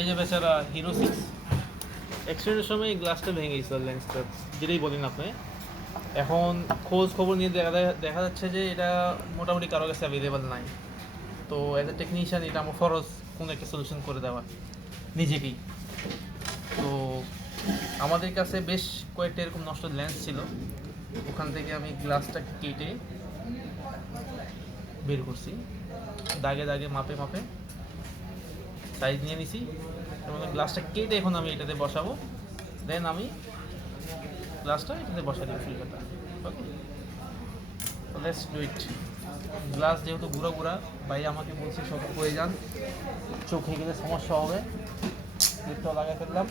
এই যে বেচারা হিরো 6 অ্যাক্সিডেন্টের সময় এই গ্লাসটা ভেঙে গেছিল, লেন্সটা যেটাই বলেন আপনি। এখন খোঁজ খবর নিয়ে দেখা যাচ্ছে যে এটা মোটামুটি কারো কাছে অ্যাভেলেবেল নাই। তো অ্যাজ এ টেকনিশিয়ান এটা আমার ফরজ কোনো একটা সলিউশন করে দেওয়া নিজেকেই। তো আমাদের কাছে বেশ কয়েকটা এরকম নষ্ট লেন্স ছিল, ওখান থেকে আমি গ্লাসটাকে কেটে বের করছি, দাগে দাগে মাপে মাপে সাইজ নিয়ে নিছি এবং গ্লাসটা কেটে এখন আমি এটাতে বসাবো। দেন আমি গ্লাসটা এটাতে বসা দিব ফিল্টারটা। ওকে, লেটস ডু ইট। গ্লাস যেহেতু গুঁড়া গুঁড়া, ভাই আমাকে বলছে সতর্ক হয়ে যান, চোখে গেলে সমস্যা হবে। ক্লিপটা লাগাই ফেললাম।